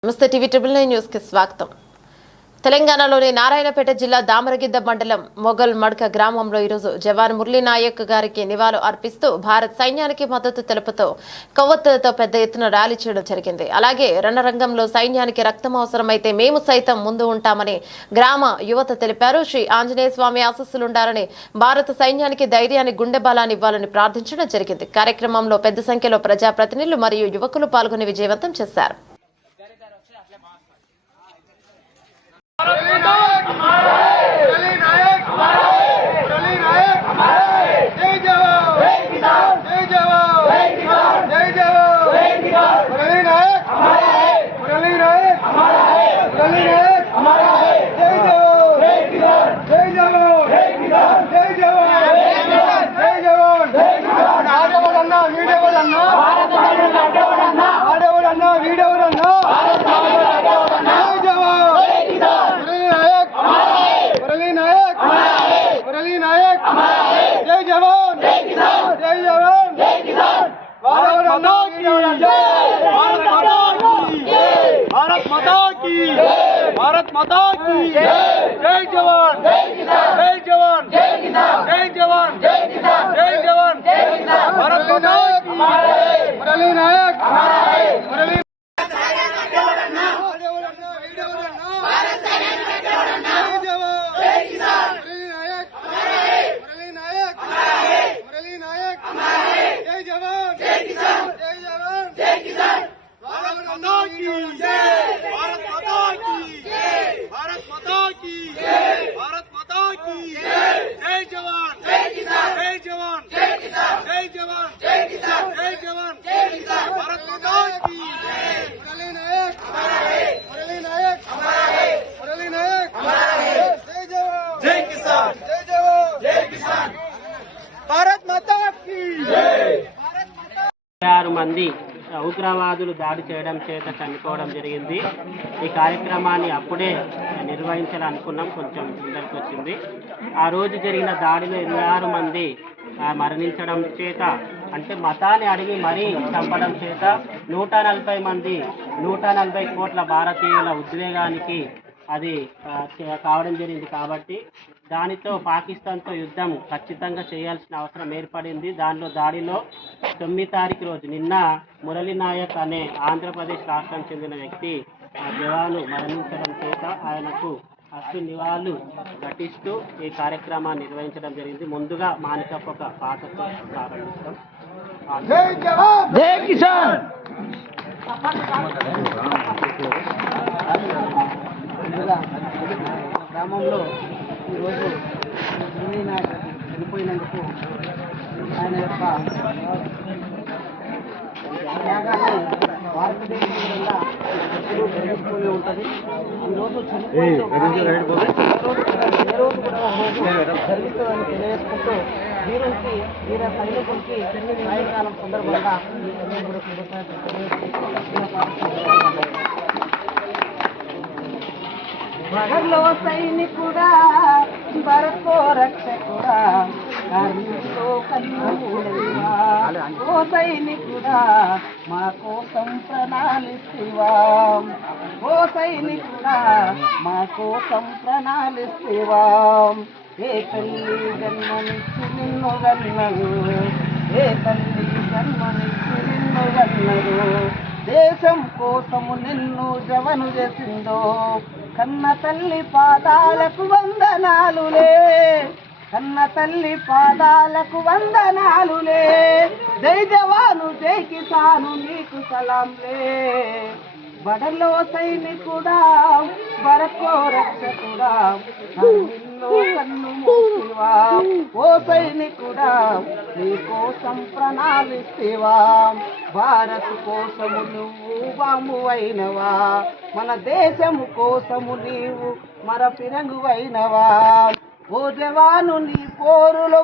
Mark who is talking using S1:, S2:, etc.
S1: నమస్తే TV 9 news కి స్వాగతం. తెలంగాణలోని నారాయణపేట జిల్లా దామరగిద్ద మండలం మొగల్ మడ్క గ్రామంలో ఈరోజు జవాన్ మురళీ నాయక్ గారికి నివాళులు అర్పిస్తూ భారత సైన్యానికి మద్దతు తెలుపుతూ కొవ్వొత్తులతో పెద్ద ఎత్తున ర్యాలీ చేయడం జరిగింది. అలాగే రణరంగంలో సైన్యానికి రక్తం అవసరమైతే మేము సైతం ముందు ఉంటామని గ్రామ యువత తెలిపారు. శ్రీ ఆంజనేయ స్వామి ఆశీస్సులుండాలని, భారత సైన్యానికి ధైర్యాన్ని, గుండె బలాన్ని ఇవ్వాలని ప్రార్థించడం జరిగింది. కార్యక్రమంలో పెద్ద సంఖ్యలో ప్రజాప్రతినిధులు మరియు యువకులు పాల్గొని విజయవంతం చేశారు.
S2: भारत माता की जय जवान जय जवान जय जवान जय जवान भारत माता की मुरली नायक मुरली
S3: మంది ఉగ్రవాదులు దాడి చేయడం చేత చనిపోవడం జరిగింది. ఈ కార్యక్రమాన్ని అప్పుడే నిర్వహించాలనుకున్నాం, కొంచెం ముందరికి వచ్చింది. ఆ రోజు జరిగిన దాడిలో 26 మంది మరణించడం చేత, అంటే మతాన్ని అడిగి మరీ చంపడం చేత 140 మంది 140 కోట్ల భారతీయుల ఉద్వేగానికి అది కావడం జరిగింది. కాబట్టి దానితో పాకిస్తాన్తో యుద్ధం ఖచ్చితంగా చేయాల్సిన అవసరం ఏర్పడింది. దాడిలో 9 తారీఖు రోజు నిన్న మురళీ నాయక్ అనే ఆంధ్రప్రదేశ్ రాష్ట్రం చెందిన వ్యక్తి జవాను మరణించడం చేత ఆయనకు అశ్వి నివాళులు ఘటిస్తూ ఈ కార్యక్రమాన్ని నిర్వహించడం జరిగింది. ముందుగా మానికప్ప ఒక పాటతో ప్రారంభిస్తాం. గ్రామంలో ఈరోజు మురళీ నాయక్ చనిపోయినందుకు ఆయన యొక్క త్యాగాన్ని భారతదేశంలో ఎప్పుడూ జరుగుతూనే ఉంటుంది. ఈరోజు చనిపోయిన ఏ రోజు కూడా జరుగుతుందని తెలియజేసుకుంటూ వీర సైనికులకి సాయంకాలం సందర్భంగా
S4: వరలో సైనికుడా, భరతో రక్షకుడా, కర్ణుతో కన్నులేవా, ఓ సైనికుడా మా కోసం ప్రణాళిస్తేవా, ఓ సైనికుడా మా కోసం ప్రణాళిస్తేవా. ఏ తల్లి జన్మనిచ్చి నిన్ను గన్నరు, ఏ తల్లి జన్మనిచ్చి నిన్ను గన్నరు, దేశం కోసము నిన్ను జవను చేసిందో, కన్న తల్లి పాదాలకు వందనాలులే, కన్న తల్లి పాదాలకు వందనాలులే. జై జవాను జై కిసాను నీకు సలాంలే. బడలో సైనికుడా, బరకో రక్షకుడా, నిన్ను కన్ను మూసివా, ఓ సైనికుడా నీ కోసం ప్రణాళిస్తేవా. భారత్ కోసము నువ్వు బాంబు అయినవా, మన దేశము కోసము నీవు మర పిరంగు అయినవా. ఓ జవాను నీ పోరులో